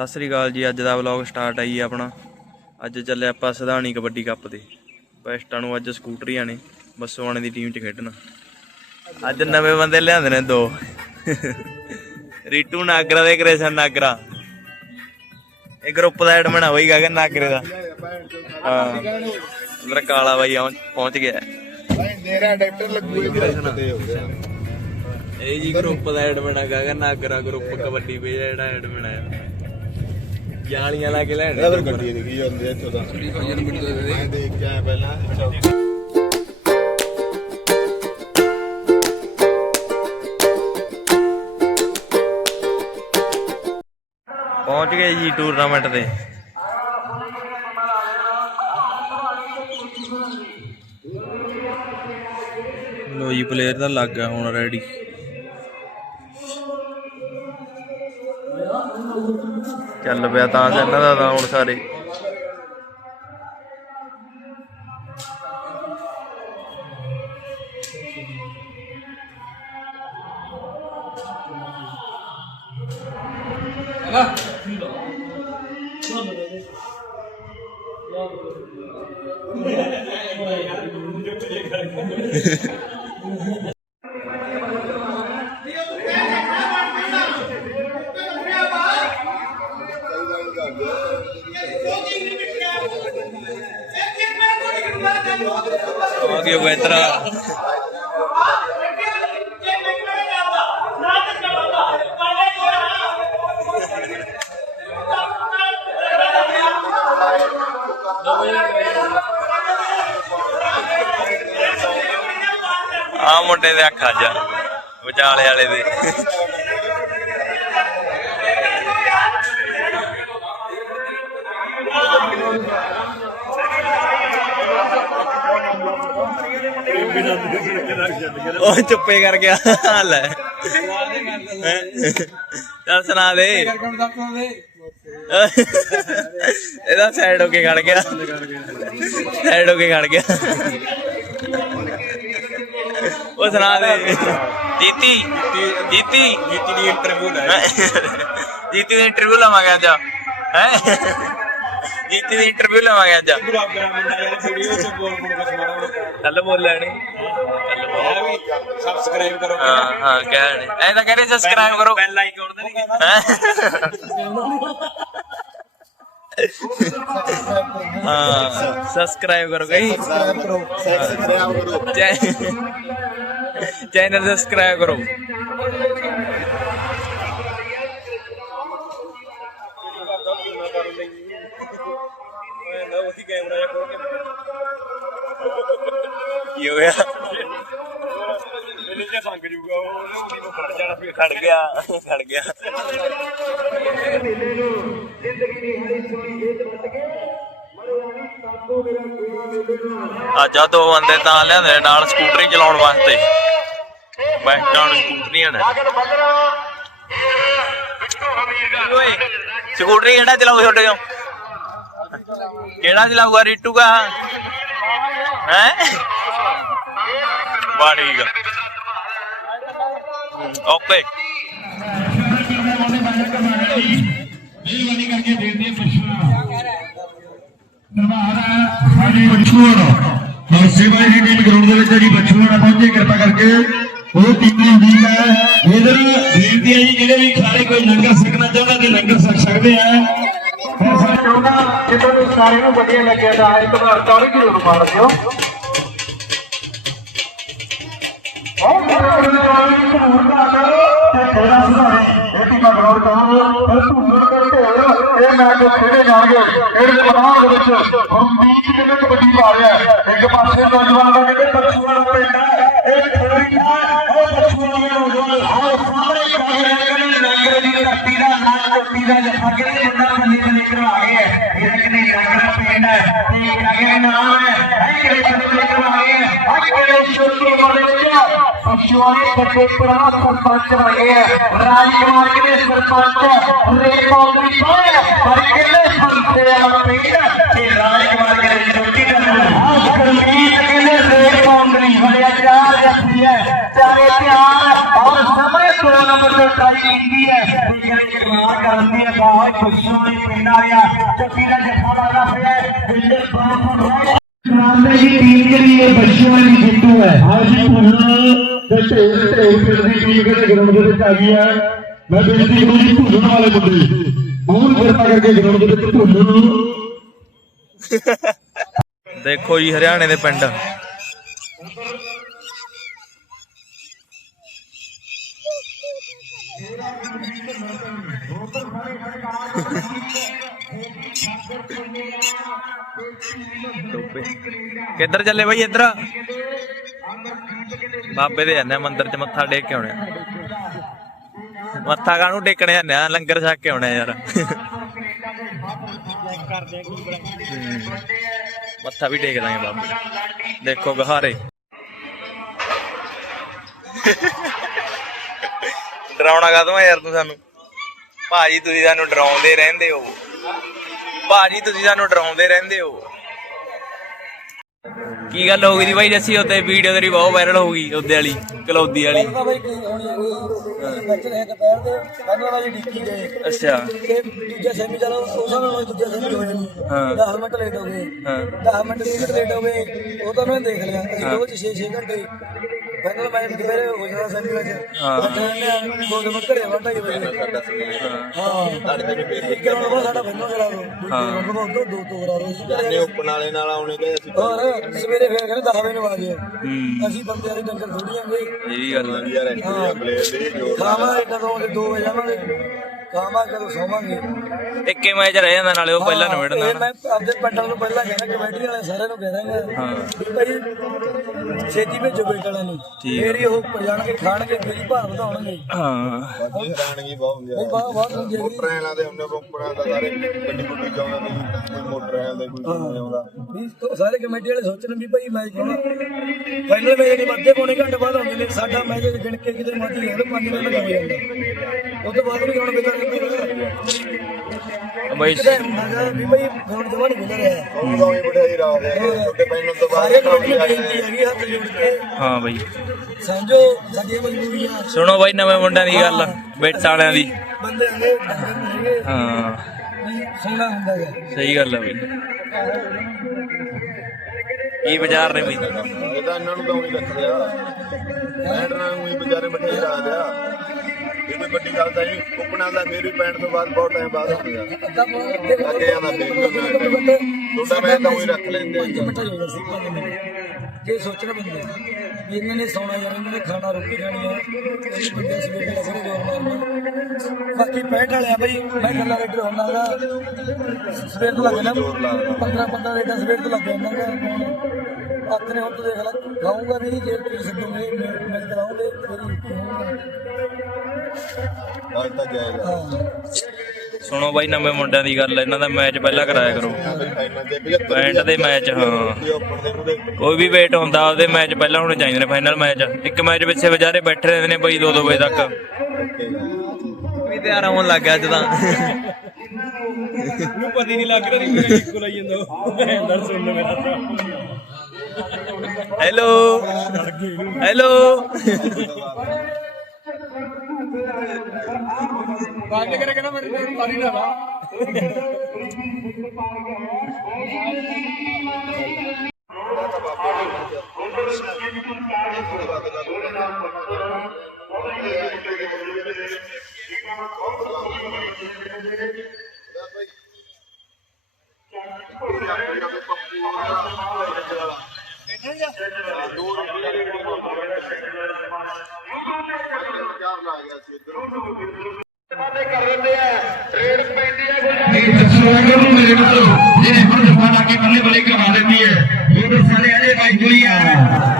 ਸਤਿ ਸ੍ਰੀ ਅਕਾਲ ਜੀ ਅੱਜ ਦਾ vlog start ਆਈ ਆਪਣਾ। ਅੱਜ ਚੱਲੇ ਆਪਾਂ ਸਧਾਣੀ ਕਬੱਡੀ ਕੱਪ ਦੇ ਬੈਸਟਾਂ ਨੂੰ ਅੱਜ ਸਕੂਟਰੀਆਂ ਨੇ ਬੱਸੋਆਣੇ ਦੀ ਟੀਮ 'ਚ ਖੇਡਣਾ। ਅੱਜ ਨਵੇਂ ਬੰਦੇ ਲਿਆਂਦੇ ਨੇ ਦੋ। ਰੀਟੂ ਨਾਗਰਾ ਦੇ ਕ੍ਰਿਸ਼ਨ ਨਾਗਰਾ। ਇਹ ਗਰੁੱਪ ਦਾ ਐਡਮਨ ਆ ਬਈ ਗਗਨ ਨਾਗਰੇ ਦਾ। ਹਾਂ। ਅੰਦਰ ਕਾਲਾ ਬਾਈ ਪਹੁੰਚ ਗਿਆ। ਮੇਰਾ ਡਾਕਟਰ ਲੱਗੂ ਇਹ ਜੀ ਗਰੁੱਪ ਦਾ ਐਡਮਨ ਆ ਗਗਨ ਨਾਗਰਾ ਗਰੁੱਪ ਕਬੱਡੀ ਪੇ ਜਿਹੜਾ ਐਡਮਨ ਆ। ਜਾਲੀਆਂ ਲਾ ਕੇ ਲੈਣ ਫਿਰ ਗੱਡੀ ਦੀ ਕੀ ਜਾਂਦੀ ਹੈ ਇੱਥੋਂ ਦਾ ਮੈਂ ਦੇਖ ਕੇ ਆਇਆ ਪਹਿਲਾਂ ਪਹੁੰਚ ਗਏ ਜੀ ਟੂਰਨਾਮੈਂਟ ਤੇ। ਲੋ ਜੀ ਪਲੇਅਰ ਤਾਂ ਲੱਗ ਗਿਆ ਹੁਣ ਰੈਡੀ ਚੱਲ ਪਿਆ ਤਾਂ ਇਹਨਾਂ ਦਾ ਤਾਂ ਹੁਣ ਸਾਰੇ ਆ ਗਿਆ ਬੈਤਰਾ ਆ। ਮੁੰਡੇ ਦੇ ਅੱਖਾਂ ਚ ਵਿਚਾਲੇ ਵਾਲੇ ਦੇ। ਉਹ ਚੁੱਪੇ ਕਰ ਗਿਆ। ਲੈ। ਹੈਂ? ਚੱਲ ਸੁਣਾ ਦੇ। ਇਹਦਾ ਸਾਈਡ ਹੋ ਕੇ ਖੜ ਗਿਆ। ਸਾਈਡ ਹੋ ਕੇ ਖੜ ਗਿਆ। ਉਹ ਸੁਣਾ ਦੇ। ਜੀਤੀ। ਜੀਤੀ। ਜੀਤੀ ਦੀ ਇੰਟਰਵਿਊ ਲੈ। ਜੀਤੀ ਦੀ ਇੰਟਰਵਿਊ ਲਵਾਂਗੇ ਅੱਜ। ਹੈ? ਜੀਤੀ ਦੀ ਇੰਟਰਵਿਊ ਲਵਾਂਗੇ ਅੱਜ। ਚੱਲ ਬੋਲ ਲੈਣੀ। ਸਬਸਕ੍ਰਾਈਬ ਕਰੋ। ਹਾਂ ਹਾਂ ਕਹਿ ਰਹੇ ਐਂ ਤਾਂ ਕਹਿੰਦੇ ਸਬਸਕ੍ਰਾਈਬ ਕਰੋ। ਬੈਲ ਆਈਕਨ ਤੇ ਹਾਂ? ਸਬਸਕ੍ਰਾਈਬ ਕਰੋ ਗਈ ਕਰੋ। ਸਬਸਕ੍ਰਾਈਬ ਕਰੋ ਚੈਨਲ ਸਬਸਕ੍ਰਾਈਬ ਕਰੋ ਕੀ ਹੋ ਗਿਆ ਖੜ ਗਿਆ ਖੜ ਗਿਆ ਅੱਜ ਆ ਦੋ ਬੰਦੇ ਤਾਂ ਲਿਆਂਦੇ ਨਾਲ ਸਕੂਟਰੀ ਚਲਾਉਣ ਵਾਸਤੇ ਬੈਠਾਂ ਨੂੰ ਸਕੂਟਰੀਆਂ ਨੇ ਓਏ ਸਕੂਟਰੀ ਕਿਹੜਾ ਚਲਾਉ ਛੋਟੇ ਜੋ ਕਿਹੜਾ ਚਲਾਊਗਾ ਰੀਟੂ ਕਾ ਹੈ ਬਾ ਠੀਕ ਆ ਓਕੇ ਮਿਹਰਬਾਨੀ ਕਰਕੇ ਦੇ ਦੇ ਸਾਡੇ ਪਸ਼ੂਆਂ ਦਾ ਸੇਵਾ ਦੀ ਟੀਮ ਗਰਾਊਂਡ ਦੇ ਵਿੱਚ ਜੀ ਪਸ਼ੂਆਂ ਪਹੁੰਚੇ ਕਿਰਪਾ ਕਰਕੇ ਉਹ ਟੀਮ ਦੀ ਹੈ ਇਧਰ ਬੇਨਤੀ ਹੈ ਜੀ ਜਿਹੜੇ ਵੀ ਖਿਡਾਰੀ ਕੋਈ ਲੰਗਰ ਛਕਣਾ ਚਾਹੁੰਦਾ ਤੇ ਲੰਗਰ ਛਕ ਸਕਦੇ ਆ ਫਿਰ ਚਾਹੁੰਦਾ ਜੇ ਤੁਹਾਨੂੰ ਸਾਰਿਆਂ ਨੂੰ ਵਧੀਆ ਲੱਗਿਆ ਤਾਂ ਇੱਕ ਵਾਰ ਤਾੜੀ ਜ਼ਰੂਰ ਮਾਰ ਦਿਓ ਉਹ ਮੇਰੇ ਕੋਲ ਜਾਣੀ ਧੂੜ ਦਾ ਕਰ ਤੇ ਤੇਰਾ ਸੁਧਾਰੇ ਇਹ ਟੀਮਾਂ ਗਰਾਊਂਡ ਕਰਾਂਗੇ ਇਹ ਧੂੜ ਦੇ ਢੇਰ ਇਹ ਮੈਚ ਖੇਡੇ ਜਾਣਗੇ ਇਹਦੇ ਮੈਦਾਨ ਦੇ ਵਿੱਚ ਹਰਮਦੀਪ ਜਿਹੜੇ ਕਬੱਡੀ ਪਾ ਰਿਹਾ ਹੈ। ਇੱਕ ਪਾਸੇ ਨੌਜਵਾਨ ਦਾ ਕਹਿੰਦੇ ਪਛੂਆਂ ਨੂੰ ਪਿੰਡ ਹੈ, ਇਹ ਖੇੜੀ ਹੈ ਉਹ ਪਛੂਆਂ ਨੂੰ ਨੌਜਵਾਨ ਆਹ ਸਾਹਮਣੇ ਕਾਹੇ ਕਹਿੰਦੇ ਨੰਗਰ ਦੀ ਧਰਤੀ ਦਾ ਨਾਂ ਚੋਟੀ ਦਾ ਜੱਫਾ ਕਿਹੜੇ ਮੁੰਡਾ ਬੰਦੇ ਦੇ ਨਿਕਲ ਆ ਗਏ ਹੈ ਇਹ ਕਹਿੰਦੇ ਨੰਗਰ ਪਿੰਡ ਹੈ ਤੇ ਅਗੇ ਨਾਮ ਹੈ ਇਹ ਕਿਹੜੇ ਬੰਦੇ ਨਿਕਲ ਆ ਗਏ ਹੈ ਆਹ ਕਿਹੜੇ ਛੋਟੀ ਉਮਰ ਪਸ਼ੂਆਣੇ ਟੱਕੇਪੁਰਾ ਸਰਪੰਚ ਬਣੇ ਰਾਜਮਾਰਗ ਦੇ ਸਰਪੰਚ ਰੇਪਾਲ ਦੀ ਸਾਰੇ ਪਰ ਕਿੰਨੇ ਸੰਤੇ ਆ ਪਿੰਡ ਤੇ ਰਾਜਮਾਰਗ ਦੇ ਚੋਟੀ ਦਾ ਹਾਸ ਕਰਮੀਤ ਕਿੰਨੇ ਰੇਪਾਲ ਦੀ ਵੜਿਆ ਚਾਰ ਜੱਫੀ ਹੈ ਚਾਰੇ ਧਿਆਨ ਔਰ ਸਮੇਂ ਤੋਂ ਨੰਬਰ ਤੋਂ ਟਾਈ ਕੀਤੀ ਹੈ ਵੀਰਾਂ ਦੀ ਮਾਂ ਕਰਦੀ ਹੈ ਬਹੁਤ ਪਸ਼ੂਆਣੇ ਪਿੰਡਾਂ ਆ ਚੋਟੀ ਦਾ ਜੱਫਾ ਲੱਗਦਾ ਪਿਆ ਬਿਲਡਰ ਬਾਪੂ ਰੋਡ ਨਾਮ ਦੀ ਟੀਮ ਜਿਹੜੀ ਇਹ ਬੱਚਿਆਂ ਦੀ ਜਿੱਤੂ ਹੈ। ਅੱਜ ਪੁਰਾ ਤੇ ਢੇਰ ਢੇਰ ਪਿੰਡ ਦੀ ਟੀਮ ਕਿਹੜੇ ਗਰਾਊਂਡ ਦੇ ਵਿੱਚ ਆ ਗਈ ਹੈ ਮੈਂ ਬੇਨਤੀ ਕਰੂੰਗੀ ਭੁੱਲਣ ਵਾਲੇ ਮੁੰਡੇ ਬਹੁਤ ਕਿਰਪਾ ਕਰਕੇ ਗਰਾਊਂਡ ਦੇ ਵਿੱਚ ਭੁੱਲਣ ਦੇਖੋ ਜੀ, ਹਰਿਆਣੇ ਦੇ ਪਿੰਡ। ਕਿੱਧਰ ਚੱਲੇ ਭਾਈ ਇੱਧਰ? ਬਾਬੇ ਦੇ ਜਾਂਦੇ ਮੰਦਿਰ ਚ ਮੱਥਾ ਟੇਕ ਕੇ ਆਉਣੇ। ਆ। ਮੱਥਾ ਕਾਹਨੂੰ ਟੇਕਣੇ ਜਾਂਦੇ ਆ? ਲੰਗਰ ਛਕ ਕੇ ਆਉਣੇ ਯਾਰ। ਮੱਥਾ ਵੀ ਟੇਕ ਦਾਂਗੇ ਬਾਬੇ। ਦੇਖੋ ਗਹਾਰੇ। ਡਰਾਉਣਾ ਕਾਹਤੋਂ ਆ ਯਾਰ ਤੂੰ ਸਾਨੂੰ? ਭਾਜੀ ਤੁਸੀਂ ਸਾਨੂੰ ਡਰਾਉਂਦੇ ਰਹਿੰਦੇ ਹੋ। ਭਾਜੀ ਤੁਸੀਂ ਸਾਨੂੰ ਡਰਾਉਂਦੇ ਰਹਿੰਦੇ ਹੋ। ਕੀ ਗੱਲ ਹੋ ਗਈ ਦੀ ਬਾਈ? ਜੱਸੀ ਉੱਤੇ ਵੀਡੀਓ ਤੇਰੀ ਬਹੁਤ ਵਾਇਰਲ ਹੋ ਗਈ ਉਹਦੇ ਵਾਲੀ ਕਲੌਦੀ ਵਾਲੀ। ਤਾਂ ਬਈ ਕੀ ਹੋਣੀ ਹੈ ਕੋਈ ਮੈਚ ਰਹੇ ਦੁਪਹਿਰ ਦੇ ਪਹਿਲਾਂ ਵਾਲੀ ਡਿੱਕੀ ਗਏ ਅੱਛਾ। ਤੇ ਦੂਜਾ ਸੈਮੀ ਚਲੋ ਉਸ ਨਾਲ ਨਾਲ ਦੂਜਾ ਸੈਮੀ ਹੋਇਆ ਨਹੀਂ ਹਾਂ। 10 ਮਿੰਟ ਲੇਟ ਹੋ ਗਏ। ਹਾਂ। 10 ਮਿੰਟ 20 ਮਿੰਟ ਲੇਟ ਹੋ ਗਏ। ਉਹ ਤਾਂ ਮੈਂ ਦੇਖ ਲਿਆ ਅਸੀਂ ਰੋਜ਼ 6-6 ਘੰਟੇ ਦੁਪਹਿਰੇ ਹੋ ਜਾਣਾ ਸੈਮੀ ਮੈਚ ਹਾਂ। ਦੋ ਦਿਨ ਘਰੇ ਵਟਾ ਹੀ ਹਾਂ ਸਾਡੇ ਤੇ ਵੀ ਇੱਕ ਰਾਉਂਡ ਬਾਅਦ ਸਾਡਾ ਫਾਈਨਲ ਕਰਾ ਦੋ ਹਾਂ। ਹਾਂ ਦੋ ਦੋ ਕਰਾ ਦੋ ਨੇ ਓਪਨ ਵਾਲੇ ਨਾਲ ਆਉਣੇ ਗਏ ਅਸੀਂ। ਹੋਰ ਸਵੇਰੇ ਫੇਰ ਕਹਿੰਦੇ 10 ਵਜੇ ਨੂੰ ਆ ਜਿਓ। ਹੂੰ। ਅਸੀਂ ਬੰਦੇ ਵਾਲੀ ਡੰਗਰ ਥੋੜੀ ਆਂਗੇ ਇਹ ਵੀ ਗੱਲ ਆ। ਯਾਰ ਐਂਟਰੀ ਪਲੇਅਰ ਦੇ ਜੋਰ ਖਾਵਾਂਗੇ ਕਦੋਂ? ਦੇ 2 ਵਜੇ ਜਾਵਾਂਗੇ ਖਾਵਾਂਗੇ ਕਦੋਂ ਸੋਵਾਂਗੇ। ਇੱਕੇ ਮੈਚ ਰਹਿ ਜਾਂਦਾ ਨਾਲੇ ਉਹ ਪਹਿਲਾਂ ਨਿਬੜਨਾ ਇਹ ਮੈਂ ਆਪਦੇ ਪਿੰਡਾਂ ਨੂੰ ਪਹਿਲਾਂ ਕਹਿਣਾ ਕਮੇਟੀ ਵਾਲੇ ਸਾਰਿਆਂ ਨੂੰ ਕਹਿ ਦਾਂਗਾ ਹਾਂ। ਵੀ ਭਾਈ ਛੇਤੀ ਭੇਜੋ ਬੇਟਾਂ ਨੂੰ। ਠੀਕ ਫੇਰ ਹੀ ਉਹ ਜਾਣਗੇ ਖਾਣਗੇ ਮੇਰੀ ਭਾਰ ਵਧਾਉਣਗੇ। ਹਾਂ। ਹੈਰਾਨਗੀ ਬਹੁਤ ਹੁੰਦੀ ਬਈ ਆ। ਬਾਹ ਬਹੁਤ ਹੁੰਦੀ ਹੈ ਮੋਟਰ ਦੇ ਹੁੰਦੇ ਬੰਪਰਾਂ ਦਾ ਸਾਰੇ ਗੱਡੀ ਗੁੱਡੀ ਚਾਉਂਦਾ ਨਹੀਂ ਕੋਈ ਮੋਟਰ ਦੇ ਕੋਈ ਨਹੀਂ ਆਉਂਦਾ। ਵੀ ਤੋ- ਸਾਰੇ ਕਮੇਟੀ ਵਾਲੇ ਸੋਚਣ ਵੀ ਭਾਈ ਮੈਚ ਕਿਉਂ ਫਾਈਨਲ ਮੈਚ ਦੇ ਮੱਧੇ ਪੌਣੇ ਘੰਟੇ ਬਾਅਦ ਆਉਂਦੇ ਨੇ ਸਾਡਾ ਮੈਚ ਗਿਣ ਕੇ ਕਿਤੇ ਮੱਧੀ ਹੈ 5 ਮਿੰਟ ਲੱਗ ਜਾਂਦਾ। ਉਹ ਤੋਂ ਬਾਅਦ ਵੀ ਹੁਣ ਬੇਚਾਰੇ ਬਾਈ ਕਿਤੇ ਮਜ਼ਾ ਵੀ ਭਾਈ ਹੁਣ ਜਮਾ ਨਹੀਂ ਮਿਲ ਰਿਹਾ। ਉਹ ਗਾਉਂ ਬਿਠਾਈ ਰਾਤ ਦੇ ਛੋਟੇ ਪੈਨਲ ਤੋਂ ਬਾਅਦ ਸਾਰੇ ਕਮੇਟੀ ਨੂੰ ਬੇਨਤੀ ਹੈਗੀ ਹੱਥ ਜੋੜ ਕੇ। ਹਾਂ ਬਾਈ। ਸਮਝੋ ਸਾਡੀਆਂ ਮਜਬੂਰੀਆਂ। ਸੁਣੋ ਬਾਈ ਨਵੇਂ ਮੁੰਡਿਆਂ ਦੀ ਗੱਲ ਬੇਟ ਵਾਲਿਆਂ ਦੀ। ਬੰਦੇ ਹਾਂ। ਵੀ ਸੋਹਣਾ ਹੁੰਦਾ ਹੈ ਸਹੀ ਗੱਲ ਆ ਬਈ। ਕੀ ਬਾਜ਼ਾਰ ਨੇ ਬਈ ਇਹ ਤਾਂ ਇਹਨਾਂ ਨੂੰ ਗਾਉਂ ਹੀ ਰੱਖਦੇ ਆ ਪੈਂਟ ਨਾਲ ਉਹੀ ਵਿਚਾਰੇ ਬਿਠਾਈ ਰੱਖਦੇ ਆ ਇਹ ਕੋਈ ਵੱਡੀ ਗੱਲ ਤਾਂ ਨਹੀਂ ਓਪਨਾਂ ਦਾ ਫੇਰ ਵੀ ਪੈਂਟ ਤੋਂ ਬਾਅਦ ਬਹੁਤ ਟਾਈਮ ਬਾਅਦ ਹੁੰਦਾ। ਪੌਣਾ ਅੱਗੇ ਜਾਂਦਾ ਫੇਰ ਛੋਟਾ ਮੈਚ ਤਾਂ ਉਹੀ ਰੱਖ ਲੈਂਦੇ ਆ। ਜੇ ਸੋਚਣਾ ਬੰਦੇ ਵੀ ਇਹਨਾਂ ਨੇ ਸੌਣਾ ਯਾਰ ਇਹਨਾਂ ਨੇ ਖਾਣਾ ਰੋਟੀ ਖਾਣੀ ਆ ਇਹ ਬੰਦੇ ਸਵੇਰ ਦੇ ਸਾਰੇ ਜੋਰ ਮਾਰਨਾ ਬਾਕੀ ਪੈਂਟ ਵਾਲਿਆ ਬਈ ਮੈਂ ਕੱਲਾ ਰੇਡਰ ਹੁੰਨਾਗਾ ਸਵੇਰ ਤੋਂ ਲੱਗ ਜਾਣਾ 15 15 ਰੇਡਰ ਸਵੇਰ ਤੋਂ ਲੱਗ ਜਾਂਦਾਗਾ ਆਪਣੇ ਹੁਣ ਤੋਂ ਦੇਖ ਲੈ ਖਾਊਂਗਾ ਵੀ ਜੇ ਤੁਸੀਂ ਛੱਡੋਗੇ ਮੈਂ ਕਰਾਉਂਗੇ ਫਿਰ ਅੱਜ ਤਾਂ ਜਾਏਗਾ ਸੁਣੋ ਬਾਈ ਨਵੇਂ ਮੁੰਡਿਆਂ ਦੀ ਗੱਲ ਇਹਨਾਂ ਦਾ ਮੈਚ ਪਹਿਲਾਂ ਕਰਾਇਆ ਕਰੋ। ਫਾਈਨਲ ਦੇ 75 ਪੈਂਟ ਦੇ ਮੈਚ ਹਾਂ। ਕੋਈ ਵੀ ਵੇਟ ਹੁੰਦਾ ਉਹਦੇ ਮੈਚ ਪਹਿਲਾਂ ਹੋਣੇ ਚਾਹੀਦੇ ਨੇ ਫਾਈਨਲ ਮੈਚ। ਇੱਕ ਮੈਚ ਪਿੱਛੇ ਵਿਚਾਰੇ ਬੈਠੇ ਰਹਿੰਦੇ ਨੇ ਬਈ 2-2 ਵਜੇ ਤੱਕ। ਵੀ ਤਿਆਰ ਹੋਣ ਲੱਗ ਗਿਆ ਅੱਜ ਤਾਂ। ਨੂੰ ਪਤਾ ਨਹੀਂ ਲੱਗ ਰਿਹਾ ਮੇਰਾ ਇੱਕੋ ਲਈ ਜਾਂਦਾ ਅੰਦਰ ਸੁਣ ਮੇਰਾ ਹੈਲੋ ਹੈਲੋ ਬਾਅਦ ਕਰੇ ਕਹਿੰਦਾ ਮੇਰੀ ਤੇਰੀ ਪਾਰੀ ਨਾ ਲਾ। ਇਹ ਤਸਵੀਰ ਨੂੰ ਮੇਰੇ ਮਿੱਤਰੋ ਬੱਲੇ ਬੱਲੇ ਕਰਵਾ ਦਿੰਦੀ ਹੈ ਇਹ ਵੀ ਸਾਰੇ ਅਜੇ ਭਾਈ ਗੁਲੀਆ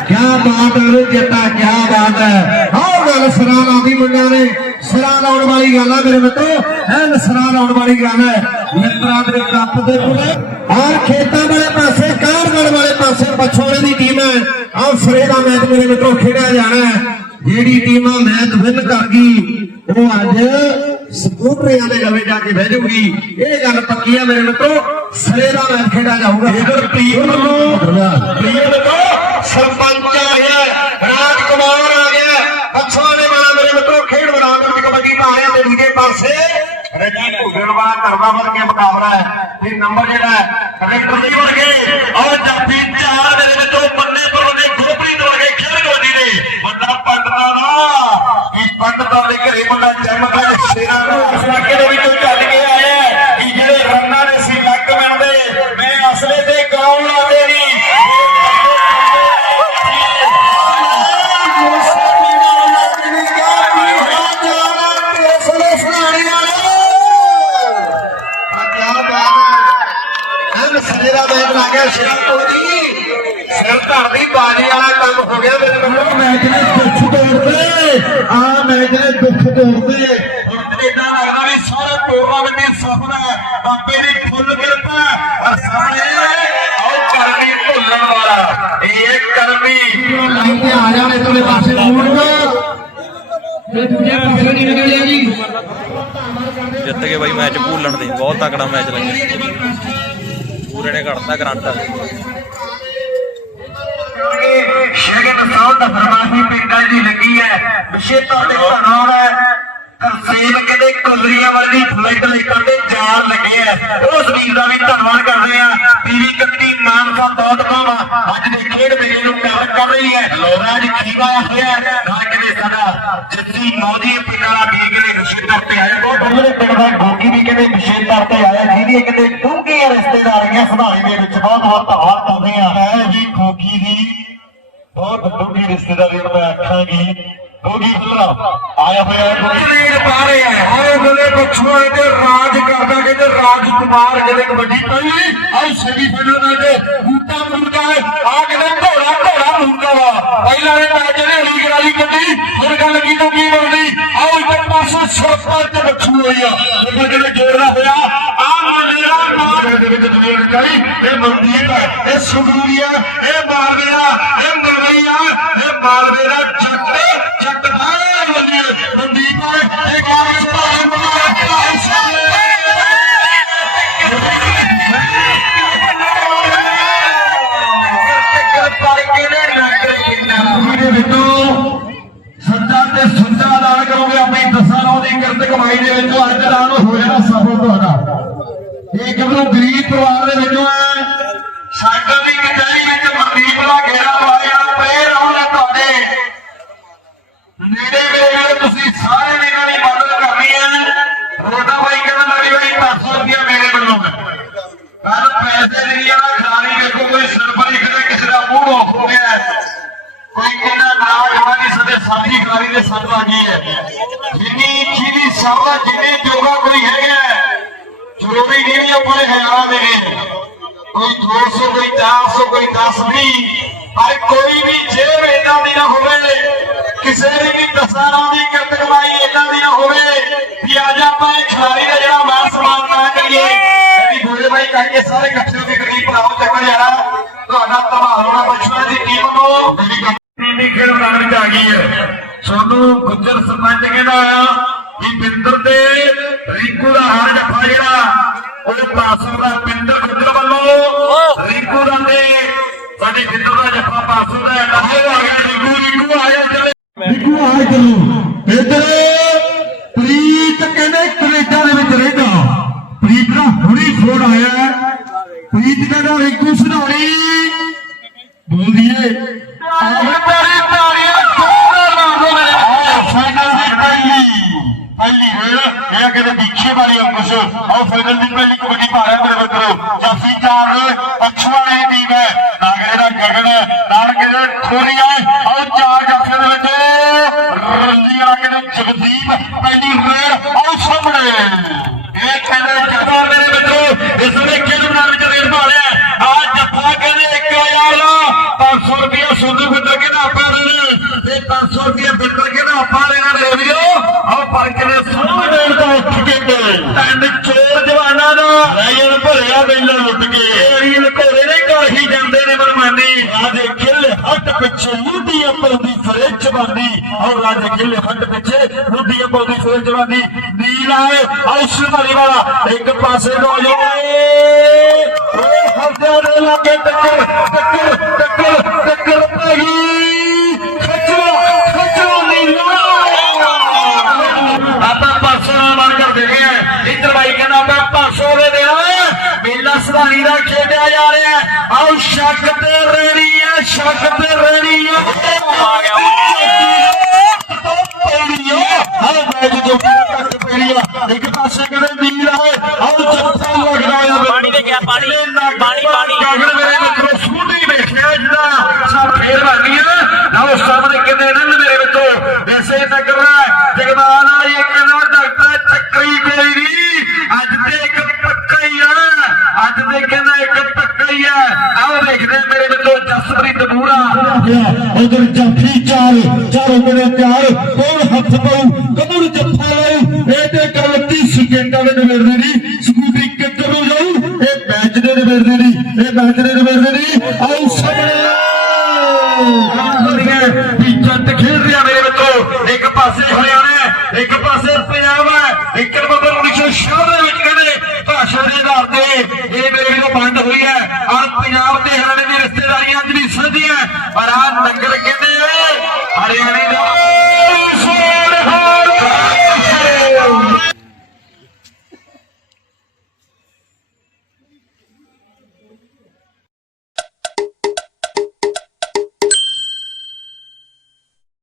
ਕੀ ਬਾਤ ਹੈ ਜੱਟਾ ਕੀ ਬਾਤ ਹੈ। ਆਹ ਗੱਲ ਸਰਾਂ ਲਾਉਂਦੀ ਮੁੰਡਿਆਂ ਨੇ। ਸਰਾਂ ਲਾਉਣ ਵਾਲੀ ਗੱਲ ਆ ਮੇਰੇ ਮਿੱਤਰੋ। ਐਨ ਸਰਾਂ ਲਾਉਣ ਵਾਲੀ ਗੱਲ ਹੈ। ਮਿੱਤਰਾਂ ਦੇ ਕੱਪ ਦੇ ਕੋਲੇ। ਔਰ ਖੇਤਾਂ ਵਾਲੇ ਜਿਹੜੀ ਟੀਮਾਂ ਮੈਚ ਵਿਨ ਕਰ ਗਈ ਉਹ ਅੱਜ ਸਪੋਰਟਰਾਂ ਦੇ ਗਵੇ ਜਾ ਕੇ ਬਹਿ ਜਾਊਗੀ। ਇਹ ਗੱਲ ਪੱਕੀ ਆ ਮੇਰੇ ਮਿੱਤਰੋ ਸਰੇ ਦਾ ਮੈਚ ਖੇਡਿਆ ਜਾਊਗਾ। ਜੇਕਰ ਟੀਮ ਨੂੰ ਟੀਮ ਨੂੰ ਸਰਪੰਚ ਆ ਗਿਆ ਰਾਜ ਕੁਮਾਰ ਆ ਗਿਆ। ਅੱਛਾ ਨੇ ਵਾਲਾ ਮੇਰੇ ਮਿੱਤਰੋ ਖੇਡ ਮੈਦਾਨ ਵਿੱਚ ਕਬੱਡੀ ਪਾ ਰਿਹਾ ਤੇ ਦੂਜੇ ਪਾਸੇ ਰਜੀ ਭੁਗਣ ਵਾਲਾ ਕਰਵਾ ਵਰ ਕੇ ਮੁਕਾਬਲਾ ਹੈ ਤੇ ਨੰਬਰ ਜਿਹੜਾ ਹੈ ਕਰੈਕਟਰ ਨਹੀਂ ਵਰਗੇ ਔਰ ਜਾਪੀ ਚਾਰ ਦੇ ਵਿੱਚੋਂ ਬੰਨੇ ਪਰ ਉਹਦੇ ਗੋਪਰੀ ਤੋਂ ਵਰਗੇ ਖੇਡ ਕਬੱਡੀ ਦੇ। ਵੱਡਾ ਪੰਡਤਾਂ ਦਾ ਇਸ ਪੰਡਤਾਂ ਦੇ ਘਰੇ ਮੁੰਡਾ ਜੰਮਦਾ ਹੈ ਸ਼ੇਰਾਂ ਨੂੰ ਇਸ ਇਲਾਕੇ ਦੇ ਵਿੱਚੋਂ ਚੱਲ ਕੇ ਆਇਆ ਹੈ ਕਿ ਜਿਹੜੇ ਰੰਨਾਂ ਦੇ ਸੀ ਲੱਕ ਬਣਦੇ ਮੈਂ ਅਸਲੇ ਤੇ ਗਾਉਣ ਲਾਉਂਦੇ ਨਹੀਂ ਸਵੇਰਾ ਮੈਚ ਆ ਗਿਆ ਸ਼੍ਰੀ ਕੋਦੀ ਸਿਰ ਧਰ ਦੀ ਬਾਜੀ ਵਾਲਾ ਕੰਮ ਹੋ ਗਿਆ ਮੇਰੇ ਕੋਲ ਮੈਚ ਨੇ ਦੁੱਖ ਤੋੜਦੇ ਆ ਮੈਚ ਨੇ ਦੁੱਖ ਤੋੜਦੇ ਹੁਣ ਇਦਾਂ ਲੱਗਦਾ ਵੀ ਸਾਰਾ ਟੂਰਨਾਮੈਂਟ ਹੀ ਸਫਲ ਹੈ ਬਾਬੇ ਦੀ ਫੁੱਲ ਕਿਰਪਾ ਔਰ ਸਾਹਮਣੇ ਆਓ ਕਰਮੀ ਭੁੱਲਣ ਵਾਲਾ। ਇਹ ਕਰਮੀ। ਲਾਈਨ ਤੇ ਆ ਜਾਣੇ ਤੁਹਾਡੇ ਪਾਸੇ ਮੂੜਗਾ ਤੇ ਦੂਜੇ ਪਾਸੇ ਨਹੀਂ ਨਿਕਲਿਆ ਜੀ। ਜਿੱਤ ਗਏ ਬਾਈ ਮੈਚ ਭੂਲਣ ਦੇ। ਬਹੁਤ ਤਕੜਾ ਮੈਚ ਲੱਗਿਆ। ਪੂਰੇ ਨੇ ਘੜਤਾ ਕਰੰਟ। ਸ਼ਗਨ ਸਾਹਿਬ ਦਾ ਫਰਮਾਨੀ ਪਿੰਡਾਂ ਦੀ ਲੱਗੀ ਹੈ। ਵਿਸ਼ੇ ਤੌਰ ਤੇ ਧਨੌਰ ਹੈ ਤਰਸੇਮ ਕਹਿੰਦੇ ਕੁਲਰੀਆਂ ਵਾਲੀ ਫਲਾਈਟ ਲੈ ਕਰਦੇ ਜਾਲ ਲੱਗੇ ਆ। ਉਸ ਵੀਰ ਦਾ ਵੀ ਧੰਨਵਾਦ ਕਰਦੇ ਆ ਪੀਵੀ ਕੱਟੀ, ਮਾਨਸਾ ਬਹੁਤ ਕੌਮ ਅੱਜ ਦੇ ਖੇਡ ਮੇਲੇ ਨੂੰ ਕਵਰ ਕਰ ਰਹੀ ਹੈ। ਲੋਰਾਜ ਖੀਵਾ ਹੋਇਆ ਹੈ। ਕਹਿੰਦੇ ਸਾਡਾ ਜੱਸੀ ਮੋਦੀ ਪਿੰਡ ਵਾਲਾ ਕਹਿੰਦੇ ਵਿਸ਼ੇ ਤੌਰ ਤੇ ਆਇਆ। ਬਹੁਤ ਵਧੀਆ ਪਿੰਡ ਦਾ ਗੋਗੀ ਵੀ ਕਹਿੰਦੇ ਵਿਸ਼ੇ ਤੌਰ ਤੇ ਆਇਆ। ਜਿਹਦੀ ਕਹਿੰਦੇ ਡੂੰਘੀਆਂ ਰਿਸ਼ਤੇਦਾਰੀਆਂ ਸੰਭਾਲੀ ਦੇ ਵਿੱਚ ਬਹੁਤ ਬਹੁਤ ਧੰਨਵਾਦ ਕਰਦੇ ਆ ਹੈ ਜੀ ਖੋਗੀ ਦੀ ਬਹੁਤ ਡੂੰਘੀ ਰਿਸ਼ਤੇਦਾਰੀ ਨੂੰ ਮੈਂ ਆਖਾਂਗੀ। ਗੋਗੀ ਭਰਾ ਆਇਆ ਹੋਇਆ ਕੋਈ? ਪਾ ਰਿਹਾ ਹੈ। ਆਏ ਗਲੇ ਪਛੂਏ ਤੇ ਰਾਜ ਕਰਦਾ ਕਹਿੰਦੇ ਰਾਜ ਕੁਮਾਰ ਕਹਿੰਦੇ ਕਬੱਡੀ ਪਹਿਲੀ ਆਈ semi final match Boota Murga ਆ ਕਹਿੰਦੇ ਘੋੜਾ ਘੋੜਾ ਮੁਰਗਾ ਵਾ। ਪਹਿਲਾਂ ਦੇ ਮੈਚ ਜਿਹੜੇ ਲੀਗ ਵਾਲੀ ਕੱਢੀ ਹੁਣ ਗੱਲ ਕੀ ਤੋਂ ਕੀ ਬਣਦੀ? ਆਓ ਇੱਕ ਪਾਸੇ ਸਰਪੰਚ ਤੇ ਬਖਸ਼ੂ ਹੋਈ ਆ। ਉਹ ਕਹਿੰਦੇ ਜੋੜਦਾ ਹੋਇਆ ਆ ਮੰਡੇਰਾ ਮਾਰ ਦੇ ਵਿੱਚ ਦੁਨੀਆ ਕਰੀ ਇਹ ਮਨਦੀਪ ਹੈ। ਇਹ ਸੁਖਨੂਰੀਆ ਇਹ ਮਾਲਵੇਰਾ ਇਹ ਮਲਵਈਆ ਇਹ ਮਾਲਵੇਰਾ ਜੱਟ ਜੱਟ ਬਾਹਰ ਵਧੀਆ ਮਨਦੀਪ ਹੈ ਇਹ ਕਾਂਗਰਸ ਪਾਰਟੀ ਮੁੰਡਾ ਦੇ ਵਿੱਚੋਂ ਸੱਚਾ ਤੇ ਸੁੱਚਾ ਦਾਨ ਕਰੋਗੇ ਆਪਣੀ ਦਸਾਂ ਨੌ ਦੀ ਕਿਰਤ ਕਮਾਈ ਦੇ ਵਿੱਚੋਂ। ਅੱਜ ਦਾਨ ਹੋ ਜਾਣਾ ਸਫਲ ਤੁਹਾਡਾ। ਇਹ ਕਿਉਂ ਗਰੀਬ ਪਰਿਵਾਰ ਦੇ ਵਿੱਚੋਂ ਹੈ। ਸਾਡਾ ਦੀ ਕਚਹਿਰੀ ਵਿੱਚ ਮਨਦੀਪ ਦਾ ਘੇਰਾ ਵਾਲਿਆ ਪਏ ਰਹੋਗੇ ਤੁਹਾਡੇ ਨੇੜੇ ਵੇਲੇ ਤੁਸੀਂ ਸਾਰੇ ਨੇ ਇਹਨਾਂ ਦੀ ਮਦਦ ਕਰਨੀ ਹੈ ਰੋਡਾ ਬਾਈ ਕਹਿੰਦਾ ਮੇਰੀ ਬੜੀ 500 ਰੁਪਇਆ ਮੇਰੇ ਵੱਲੋਂ ਹੈ ਕੱਲ ਪੈਸੇ ਦੀ ਜਿਹੜਾ ਵੇਖੋ ਕੋਈ ਸਰਪੰਚ ਕਿਤੇ ਕਿਸੇ ਦਾ ਮੂੰਹ ਆਫ ਹੋ ਗਿਆ ਕੋਈ ਕਹਿੰਦਾ ਨਾ ਜਵਾਨੀ ਸਦੇ ਸਾਡੀ ਖਿਲਾੜੀ ਦੇ ਸੱਟ ਲੱਗੀ ਹੈ। ਜਿੰਨੀ ਚੀਨੀ ਸਭ ਦਾ ਜੋਗਾ ਕੋਈ ਹੈਗਾ ਜ਼ਰੂਰੀ ਨਹੀਂ ਵੀ ਆਪਣੇ ਹਜ਼ਾਰਾਂ ਦੇ ਨੇ। ਕੋਈ 200 ਕੋਈ 400 ਕੋਈ 10 ਨਹੀਂ ਪਰ ਕੋਈ ਵੀ ਜੇਬ ਇਦਾਂ ਦੀ ਨਾ ਹੋਵੇ, ਕਿਸੇ ਦੀ ਵੀ ਦਸਾਰਾਂ ਦੀ ਕਿਰਤ ਕਮਾਈ ਇਦਾਂ ਦੀ ਨਾ ਹੋਵੇ, ਵੀ ਅੱਜ ਆਪਾਂ ਇਹ ਖਿਲਾੜੀ ਦਾ ਜਿਹੜਾ ਮਾਨ ਸਨਮਾਨ ਨਾ ਕਰੀਏ। ਵੀ ਗੋਲੇ ਬਾਈ ਕਰਕੇ ਸਾਰੇ ਇਕੱਠੇ ਹੋ ਕੇ ਗਰੀਬ ਭਰਾਓ ਚੱਕਰ ਜਾਣਾ ਤੁਹਾਡਾ ਧਮਾਲ ਹੋਣਾ ਪਛੂਆ ਦੀ ਟੀਮ ਨੂੰ ਟੀਮ ਦੀ ਖੇਡ ਮੈਦਾਨ ਵਿੱਚ ਆ ਗਈ ਹੈ। ਸੋਨੂੰ ਗੁੱਜਰ ਸਰਪੰਚ ਕਹਿੰਦਾ ਆ ਵੀ ਬਿੰਦਰ ਤੇ ਰਿੰਕੂ ਦਾ ਹਾਰ ਜੱਫਾ ਜਿਹੜਾ ਉਹ ਪਾਸੋਂ ਦਾ ਬਿੰਦਰ ਗੁੱਜਰ ਵੱਲੋਂ ਰਿੰਕੂ ਦਾ ਤੇ ਸਾਡੇ ਬਿੰਦਰ ਦਾ ਜੱਫਾ ਪਾਸੋਂ ਦਾ ਆਹੋ ਆ ਗਿਆ ਰਿੰਕੂ ਰਿੰਕੂ ਆਇਆ ਚੱਲੇ। ਰਿੰਕੂ ਆ ਚੱਲੋ। ਇੱਧਰ ਪ੍ਰੀਤ ਕਹਿੰਦੇ ਕੈਨੇਡਾ ਦੇ ਵਿੱਚ ਰਹਿੰਦਾ ਪ੍ਰੀਤ ਦਾ ਹੁਣੀ ਫੋਨ ਆਇਆ ਪ੍ਰੀਤ ਕਹਿੰਦਾ ਰਿੰਕੂ ਸੁਧਾਰੀ ਬੋਲੀਏ ਆਹ ਤੇਰੀ ਤਾੜੀਆਂ ਕੋਲ ਮਾਰੋ ਮੇਰੇ ਫਾਈਨਲ ਦੀ ਪਹਿਲੀ ਪਹਿਲੀ ਹੋਇਆ ਇਹ ਕਹਿੰਦੇ ਪਿੱਛੇ ਵਾਲੀ ਅੰਕੁਸ਼ ਆਹ ਫਾਈਨਲ ਦੀ ਪਹਿਲੀ ਕਬੱਡੀ ਪਾ ਰਿਹਾ ਮੇਰੇ ਬੱਕਰੋ ਜਾਫੀ ਚਾਰ ਪਛੂਆ ਦੀ ਹੈ ਨਾਗਰੇ ਦਾ ਗਗਨ, ਨਾਨਕੇ ਦੇ ਠੋਰੀਆਂ ਆਹ ਚਾਰ ਜਾਫੀਆਂ ਦੇ ਵਿੱਚ ਰੰਦੀਆਂ ਕਹਿੰਦੇ ਜਗਦੀਪ ਪਹਿਲੀ ਰੇਡ ਆਹ ਸਾਹਮਣੇ ਇਹ ਕਹਿੰਦੇ ਜੱਫਾ ਮੇਰੇ ਬੱਕਰੋ ਇਸ ਵੇਲੇ ਖੇਡ ਮੈਦਾਨ ਵਿੱਚ ਰੇਡ ਭਾਲਿਆ ਆ ਜੱਫਾ ਕਹਿੰਦੇ 1000 500 ਰੁਪਏ ਸੁੰਦਰ ਫਿੱਟਰ ਕਿਹਦਾ ਆਪਾਂ ਦੇਣਾ ਤੇ 500 ਰੁਪਏ ਫਿੱਟਰ ਕਿਹਦਾ ਆਪਾਂ ਲੈਣਾ ਦੇ ਵੀਰੋ ਆਹ ਫ਼ਰਕ ਨੇ ਸੋਹ ਦੇਣ ਤੋਂ ਉੱਠ ਕੇ ਗਏ ਟੰਡ ਚੋਰ ਜਵਾਨਾਂ ਦਾ। ਰੈਜਨ ਭਰਿਆ ਬੈਲਾ ਲੁੱਟ ਕੇ। ਰੀਲ ਘੋੜੇ ਦੇ ਘਰ ਹੀ ਜਾਂਦੇ ਨੇ ਮਰਮਾਨੀ ਰਾਜੇ ਖਿੱਲ ਹੱਟ ਪਿੱਛੇ ਲੁੱਡੀ ਪਾਉਂਦੀ ਫਰਿੱਜ ਬੰਦੀ ਔਰ ਰਾਜੇ ਖਿੱਲ ਹੱਟ ਪਿੱਛੇ ਲੁੱਡੀ ਪਾਉਂਦੀ ਫਰਿੱਜ ਬੰਦੀ ਨੀਲ ਆਏ ਆਉਸ ਭਰੀ ਵਾਲਾ। ਇੱਕ ਪਾਸੇ ਨੂੰ ਜਾਏ ਉਹ ਹੱਥਾਂ ਦੇ ਲਾਗੇ ਟੱਕਰ ਟੱਕਰ ਟੱਕਰ ਟੱਕਰ ਪੈ ਗਈ ਖੱਚੋ ਖੱਚੋ ਨੀਲਾ ਆਪਾਂ ਪਾਸੋਂ ਨਾਲ ਮਾਰ ਕਰ ਦੇ ਰਹੇ ਆ ਇੱਧਰ ਬਾਈ ਕਹਿੰਦਾ ਪ੍ਰਧਾਨੀ ਦਾ ਖੇਡਿਆ ਜਾ ਰਿਹਾ ਹੈ ਆਓ ਸ਼ੱਕ ਤੇ ਆ ਗਿਆ ਜੋ ਤੱਕ ਇੱਕ ਪਾਸੇ ਕਦੇ ਵੀਰ ਆਏ ਆਓ ਜੱਫਾ ਲੱਗਦਾ ਆ। ਪਾਣੀ ਦੇ ਗਿਆ, ਪਾਣੀ, ਪਾਣੀ, ਮੇਰੇ ਮਿੱਤਰੋ ਸਕੂਟੀ ਵੇਖਿਆ ਜਿਹਦਾ ਸਾ ਫੇਰ ਆ ਲਓ ਸਾਹਮਣੇ ਕਿੰਨੇ ਰਨ ਮੇਰੇ ਮਿੱਤਰੋ ਵੈਸੇ ਨਗਰ ਜਗਮਾਨ ਵਾਲੀ ਇੱਕ ਨਾ ਡਾਕਟਰ ਚੱਕਰੀ ਕੋਈ ਨਹੀਂ ਅੱਜ ਤੇ ਇੱਕ ਪੱਕਾ ਹੀ ਆ ਅੱਜ ਤੇ ਕਹਿੰਦਾ ਇੱਕ ਪੱਕਾ ਹੀ ਆ ਆਓ ਦੇਖਦੇ ਹਾਂ ਮੇਰੇ ਮਿੱਤਰੋ ਜਸਪ੍ਰੀਤ ਬੂੜਾ ਉਧਰ ਜੱਫੀ ਚਾਰ ਚਾਰੋਂ ਹੱਥ ਪਾਉ ਕਬੂਰ ਜੱਫਾ ਲਾਉ ਇਹ ਤੇ ਗੱਲ 30 ਸਕਿੰਟਾਂ ਦੇ ਨਿਬੜਦੇ ਨਹੀਂ। ਸਕੂਟਰੀ ਕਿੱਧਰ ਨੂੰ ਜਾਊ? ਇਹ ਮੈਚ ਦੇ ਨਿਬੜਦੇ ਨਹੀਂ। ਇਹ ਮੈਚ ਦੇ ਨਿਬੜਦੇ ਨਹੀਂ। ਆਓ ਸਾਹਮਣੇ। ਵੀ ਜੱਟ ਖੇਡ ਰਿਹਾ ਮੇਰੇ ਮਿੱਤਰੋ। ਇੱਕ ਪਾਸੇ ਹੋਇਆ